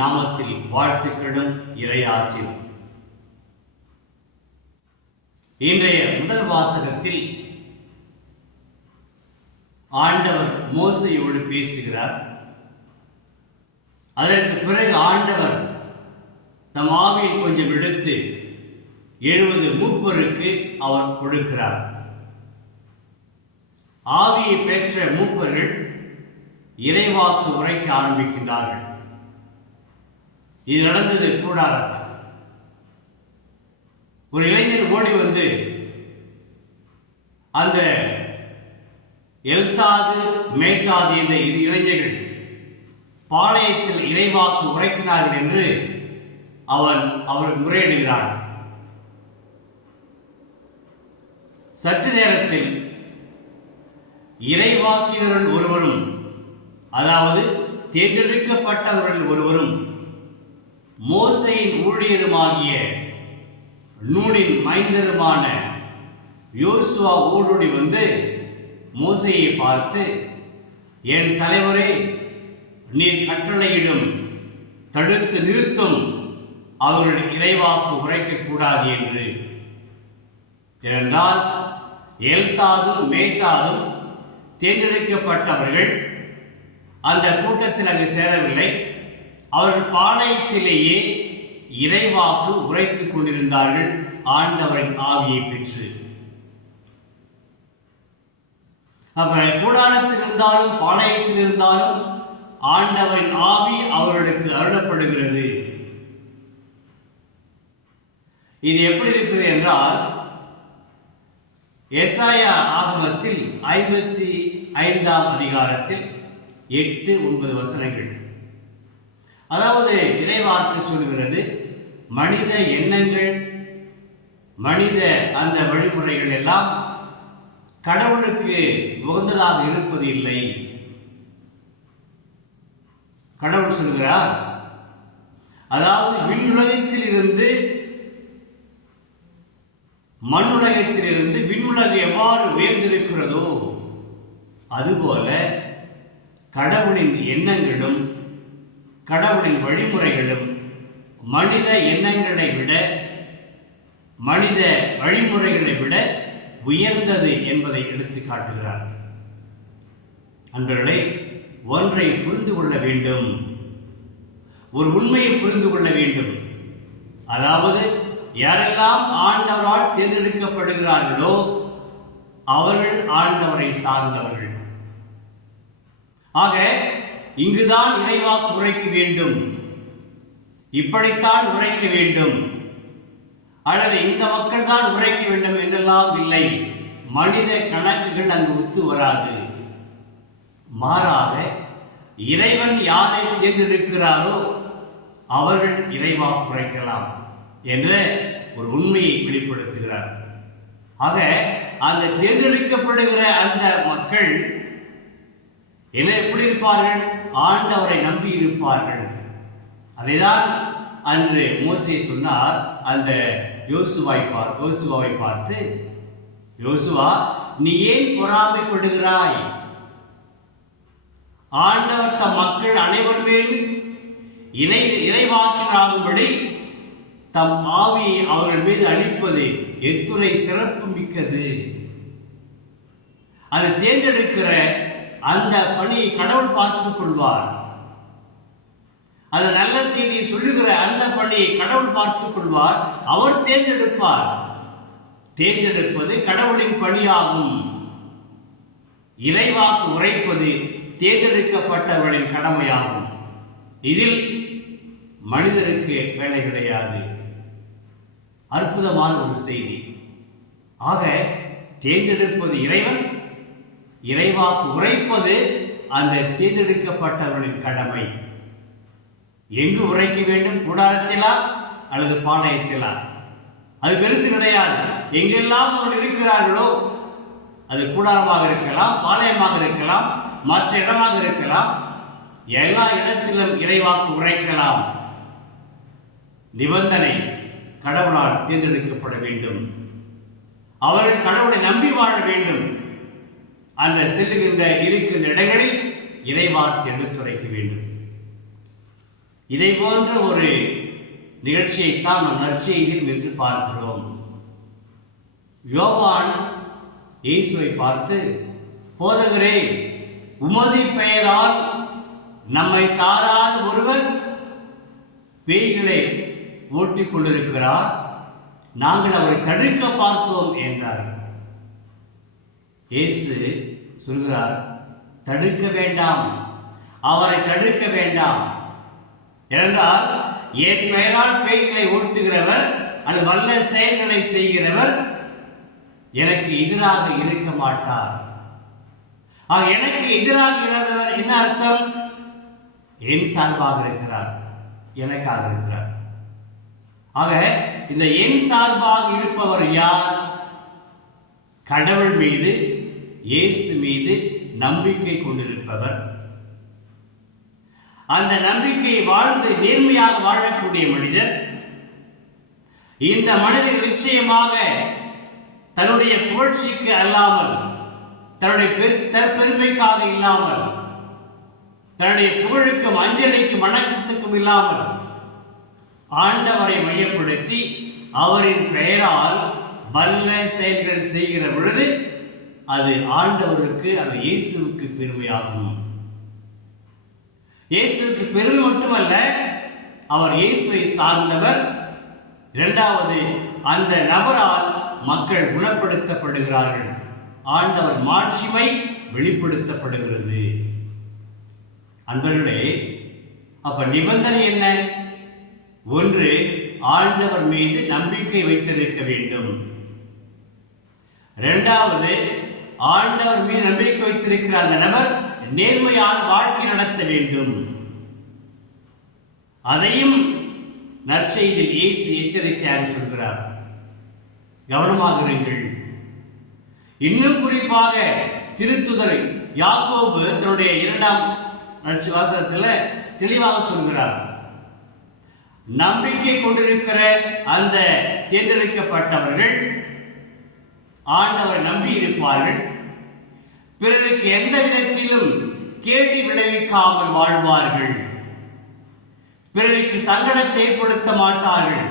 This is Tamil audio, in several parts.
நாமத்தில் வாழ்த்துக்களும் இறையாசிரும் இன்றைய முதல் வாசகத்தில் ஆண்டவர் மோசையோடு பேசுகிறார். அதற்கு பிறகு ஆண்டவர் தம் ஆவியில் கொஞ்சம் எடுத்து எழுபது மூப்பருக்கு அவர் கொடுக்கிறார். ஆவியை பெற்ற மூப்பர்கள் இறைவாக்கு உரைக்க ஆரம்பிக்கின்றார்கள். இது நடந்தது கூடாரத்தில் ஒரு இளைஞர் ஓடி வந்து அந்த எழுத்தாது மேய்த்தாது என்ற இரு இளைஞர்கள் பாளையத்தில் இறைவாக்கு உரைக்கிறார்கள் என்று அவன் அவர் முறையிடுகிறான். சற்று நேரத்தில் இறைவாக்கினர்கள் ஒருவரும் அதாவது தேர்ந்தெடுக்கப்பட்டவர்கள் ஒருவரும் மோசையின் ஊழியருமாகிய நூனின் மைந்தருமான யோசுவா ஓடோடி வந்து மோசையை பார்த்து என் தலைவரே நீர் கட்டளையிடும் தடுத்து நிறுத்தும் அவருடைய இறைவாக்கு உரைக்கக்கூடாது என்று. ஏனென்றால் எழுத்தாதும் மேய்த்தாதும் தேர்ந்தெடுக்கப்பட்டவர்கள் அந்த கூட்டத்தில் அங்கு சேரவில்லை. அவர்கள் பாளையத்திலேயே இறைவாக்கு உரைத்துக் கொண்டிருந்தார்கள். ஆண்டவரின் ஆவியை பெற்று. அவர்கள் கூடாரத்தில் இருந்தாலும் பாளையத்தில் இருந்தாலும் ஆண்டவரின் ஆவி அவர்களுக்கு அருளப்படுகிறது. இது எப்படி இருக்கிறது என்றால் எசாயா ஆகமத்தில் ஐம்பத்தி ஐந்தாம் அதிகாரத்தில் எட்டு ஒன்பது வசனங்கள். அதாவது இறைவார்த்தை சொல்கிறது மனித எண்ணங்கள் மனித அந்த வழிமுறைகள் எல்லாம் கடவுளுக்கு உகந்ததாக இருப்பது இல்லை. கடவுள் சொல்கிறார் அதாவது விண்ணுலகத்தில் இருந்து மண்ணுலகத்திலிருந்து விண்ணுலகம் எவ்வாறு உயர்ந்திருக்கிறதோ அதுபோல கடவுளின் எண்ணங்களும் கடவுளின் வழிமுறைகளும் மனித எண்ணங்களை விட மனித வழிமுறைகளை விட உயர்ந்தது என்பதை எடுத்து காட்டுகிறார். அன்பர்களை ஒன்றை புரிந்து கொள்ள வேண்டும். ஒரு உண்மையை புரிந்து கொள்ள வேண்டும். அதாவது யாரெல்லாம் ஆண்டவரால் தேர்ந்தெடுக்கப்படுகிறார்களோ அவர்கள் ஆண்டவரை சார்ந்தவர்கள். ஆக இங்குதான் இறைவாக்கு உரைக்க வேண்டும். இப்படித்தான் உரைக்க வேண்டும். அல்லது இந்த மக்கள் தான் உரைக்க வேண்டும் என்றெல்லாம் இல்லை. மனித கணக்குகள் அங்கு ஒத்து வராது. மாறாக இறைவன் யாரை தேர்ந்தெடுக்கிறாரோ அவர்கள் இறைவா உரைக்கலாம் என்ற ஒரு உண்மையை வெளிப்படுத்துகிறார். ஆக அந்த தேர்ந்தெடுக்கப்படுகிற அந்த மக்கள் என்ன எப்படி இருப்பார்கள்? ஆண்டவரை நம்பி இருப்பார்கள். அதைதான் அன்று மோசை சொன்னார். அந்த யோசுவாய் பார் யோசுவாவை பார்த்து யோசுவா நீ ஏன் பொறாமைப்படுகிறாய்? ஆண்டவர் தம் மக்கள் அனைவர் மேலும் இணை இறைவாக்கினாகும்படி தம் ஆவியை அவர்கள் மீது அளிப்பது எத்துணை சிறப்பு மிக்கது அதை தேர்ந்தெடுக்கிற அந்த பணியை கடவுள் பார்த்துக் கொள்வார். அந்த நல்ல செய்தியை சொல்லுகிற அந்த பணியை கடவுள் பார்த்துக் கொள்வார். அவர் தேர்ந்தெடுப்பார். தேர்ந்தெடுப்பது கடவுளின் பணியாகும். இறைவாக்கு உரைப்பது தேர்ந்தெடுக்கப்பட்டவர்களின் கடமையாகும். இதில் மனிதருக்கு வேலை கிடையாது. அற்புதமான ஒரு செய்தி. ஆக தேர்ந்தெடுப்பது இறைவன் இறைவாக்கு உரைப்பது அந்த தேர்ந்தெடுக்கப்பட்டவர்களின் கடமை. எங்கு உரைக்க வேண்டும்? கூடாரத்திலா அல்லது பாளையத்திலா? அது பெருசு கிடையாது. எங்கெல்லாம் அவர்கள் இருக்கிறார்களோ அது கூடாரமாக இருக்கலாம் பாளையமாக இருக்கலாம் மற்ற இடமாக இருக்கலாம். எல்லா இடத்திலும் இறைவாக்கு உரைக்கலாம். நிபந்தனை கடவுளால் தேர்ந்தெடுக்கப்பட வேண்டும். அவர்கள் கடவுளை நம்பி வாழ வேண்டும். அந்த செல்லுகின்ற இருக்கின்ற இடங்களில் இறைவார்த்தை எடுத்துரைக்க வேண்டும். இதை போன்ற ஒரு நிகழ்ச்சியைத்தான் நம் நற்செய்தியில் நின்று பார்க்கிறோம். யோவான் இயேசுவை பார்த்து போதகரே உமது பெயரால் நம்மை சாராத ஒருவர் பேய்களை ஓட்டிக் கொண்டிருக்கிறார் நாங்கள் அவரை தடுக்க பார்த்தோம் என்றார் இயேசு சொல்கிறார் தடுக்க வேண்டாம். அவரை தடுக்க வேண்டாம். ஏனென்றால் என் பெயரால் பேய்களை ஓட்டுகிறவர் அல்லது வல்ல செயல்களை செய்கிறவர் எனக்கு எதிராக இருக்க மாட்டார். எனக்கு எதிராக இருந்தவர் என்ன அர்த்தம்? என் சார்பாக இருக்கிறார். எனக்காக இருக்கிறார். ஆக இந்த என் சார்பாக இருப்பவர் யார்? கடவுள் மீது இயேசு மீது நம்பிக்கை கொண்டிருப்பவர். அந்த நம்பிக்கையை வாழ்ந்து நேர்மையாக வாழக்கூடிய மனிதர். இந்த மனிதர் நிச்சயமாக தன்னுடைய புகழ்ச்சிக்கு அல்லாமல் தன்னுடைய பெரு- தற்பெருமைக்காக இல்லாமல் தன்னுடைய புகழுக்கும் அஞ்சலிக்கும் வணக்கத்துக்கும் இல்லாமல் ஆண்டவரை மையப்படுத்தி அவரின் பெயரால் வல்ல செயல்கள் செய்கிற பொழுது அது ஆண்டவருக்கு அது இயேசுவுக்கு பெருமையாகும். இயேசுவுக்கு பெருமை மட்டுமல்ல அவர் இயேசுவை சார்ந்தவர். இரண்டாவது அந்த நபரால் மக்கள் குணப்படுத்தப்படுகிறார்கள். ஆண்டவர் மாட்சிமை வெளிப்படுத்தப்படுகிறது. அன்பர்களே அப்ப நிபந்தனை என்ன? ஒன்று ஆண்டவர் மீது நம்பிக்கை வைத்திருக்க வேண்டும். இரண்டாவது ஆண்டவர் மீது நம்பிக்கை வைத்திருக்கிற அந்த நபர் நேர்மையான வாழ்க்கை நடத்த வேண்டும். அதையும் நற்செய்தில் இயேசு எச்சரிக்கையாக சொல்கிறார். கவனமாக இருங்கள். இன்னும் குறிப்பாக திருத்துதரை யாக்கோபு தன்னுடைய இரண்டாம் நடிச்சு வாசகத்தில் தெளிவாக சொல்கிறார். நம்பிக்கை கொண்டிருக்கிற அந்த தேர்ந்தெடுக்கப்பட்டவர்கள் ஆண்டவரை நம்பி இருப்பார்கள் பிறருக்கு எந்த விதத்திலும் கேள்வி விளைவிக்காமல் வாழ்வார்கள். பிறருக்கு சங்கடத்தை ஏற்படுத்த மாட்டார்கள்.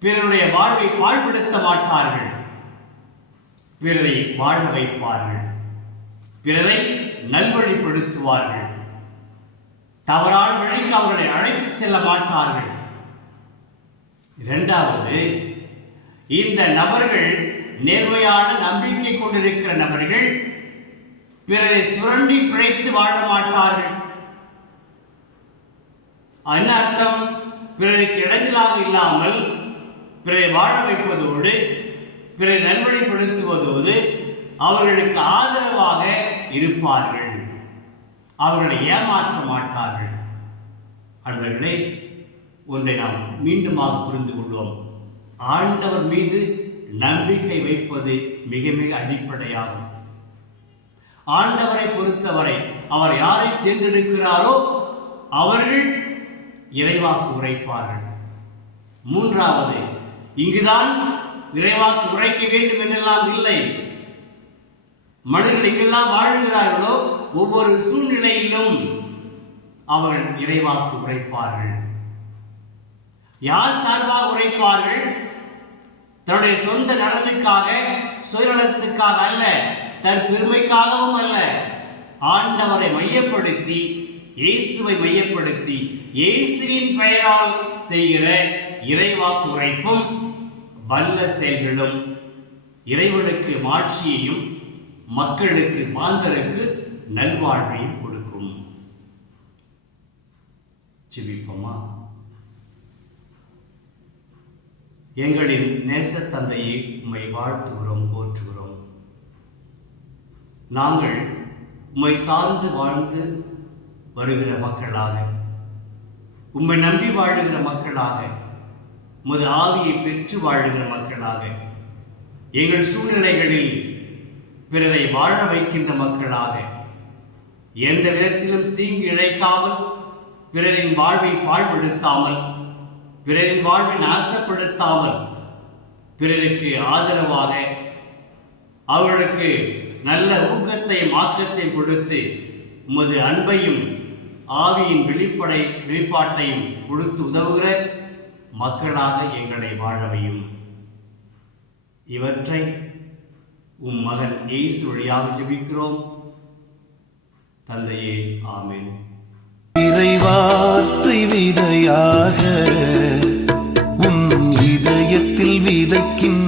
பிறருடைய வாழ்வை பாழ்படுத்த மாட்டார்கள். பிறரை வாழ வைப்பார்கள். பிறரை நல்வழிப்படுத்துவார்கள். தவறான வழிக்கு அவர்களை அழைத்து செல்ல மாட்டார்கள். இரண்டாவது இந்த நபர்கள் நேர்மையான நம்பிக்கை கொண்டிருக்கிற நபர்கள் பிறரை சுரண்டி பிழைத்து வாழ மாட்டார்கள். என்ன அர்த்தம்? பிறருக்கு இடைஞ்சலாக இல்லாமல் பிறரை வாழ வைப்பதோடு பிறரை நல்வழிப்படுத்துவதோடு அவர்களுக்கு ஆதரவாக இருப்பார்கள். அவர்களை ஏமாற்ற மாட்டார்கள். அன்பர்களே ஒன்றை நாம் மீண்டுமாக புரிந்து கொள்வோம். ஆண்டவர் மீது நம்பிக்கை வைப்பது மிக மிக அடிப்படையாகும். ஆண்டவரை பொறுத்தவரை அவர் யாரை தேர்ந்தெடுக்கிறாரோ அவர்கள் இறைவாக்கு உரைப்பார்கள். மூன்றாவது இங்குதான் இறைவாக்கு உரைக்க வேண்டும் என்றெல்லாம் இல்லை. மனிதர்கள் எங்கெல்லாம் வாழ்கிறார்களோ ஒவ்வொரு சூழ்நிலையிலும் அவர்கள் இறைவாக்கு உரைப்பார்கள். யார் சார்பாக உரைப்பார்கள்? தன்னுடைய சொந்த நலனுக்காக சுயநலத்துக்காக அல்ல தற்பெருமைக்காகவும் அல்ல. ஆண்டவரை மையப்படுத்தி இயேசுவை மையப்படுத்தி இயேசுவின் பெயரால் செய்கிற இறைவாக்கு உரைப்பும் வல்ல செயல்களும் இறைவனுக்கு மாட்சியையும் மக்களுக்கு மாந்தருக்கு நல்வாழ்வையும் கொடுக்கும். சிபிப்போமா எங்களின் நேசத்தந்தையை உம்மை வாழ்த்துகிறோம் போற்றுகிறோம். நாங்கள் உம்மை சார்ந்து வாழ்ந்து வருகிற மக்களாக உம்மை நம்பி வாழுகிற மக்களாக உமது ஆவியை பெற்று வாழுகிற மக்களாக எங்கள் சூழ்நிலைகளில் பிறரை வாழ வைக்கின்ற மக்களாக எந்த விதத்திலும் தீங்கு இழைக்காமல் பிறரின் வாழ்வை பாழ்படுத்தாமல் பிறரின் வாழ்வை நாசப்படுத்தாமல் பிறருக்கு ஆதரவாக அவர்களுக்கு நல்ல ஊக்கத்தை மாக்கத்தை கொடுத்து உமது அன்பையும் ஆவியின் வெளிப்படை வெளிப்பாட்டையும் கொடுத்து உதவுகிற மக்களாக எங்களை வாழவையும் இவற்றை உம் மகன் எய்ஸ் வழியாக ஜெபிக்கிறோம். தந்தையே ஆமேன். இறைவார்த்தை விதையாக உன் இதயத்தில் விதைக்கின்ற